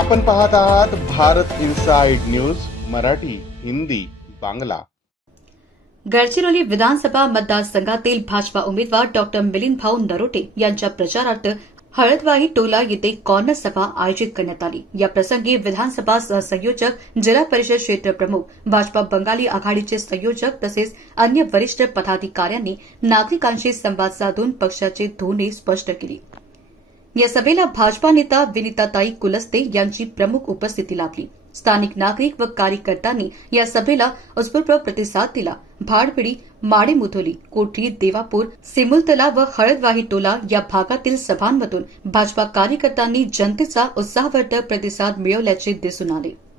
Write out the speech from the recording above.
आपण पाहत आहात भारत इनसाइड न्यूज मराठी हिंदी बांगला. गडचिरोली विधानसभा मतदारसंघातील भाजपा उमेदवार डॉक्टर मिलिंद भाऊ नरोटे यांच्या प्रचारार्थ हळदवाही टोला येथे कॉर्नर सभा आयोजित करण्यात आली. या प्रसंगी विधानसभा सहसंयोजक जिल्हा परिषद क्षेत्र प्रमुख भाजपा बंगाली आघाडीचे संयोजक तसेच अन्य वरिष्ठ पदाधिकाऱ्यांनी नागरिकांशी संवाद साधून पक्षाची धोरणे स्पष्ट केली. या सभेला भाजपा नेता विनिताताई कुलस्ते यांची प्रमुख उपस्थिती लाभली. स्थानिक नागरिक व कार्यकर्त्यांनी या सभेला उत्स्फूर्त प्रतिसाद दिला. भाडपिडी माडे मुथोली कोठरी देवापूर सिमुलतला व हळदवाही टोला या भागातील सभांमधून भाजपा कार्यकर्त्यांनी जनतेचा उत्साहवर्धक प्रतिसाद मिळवल्याचे दिसून आले.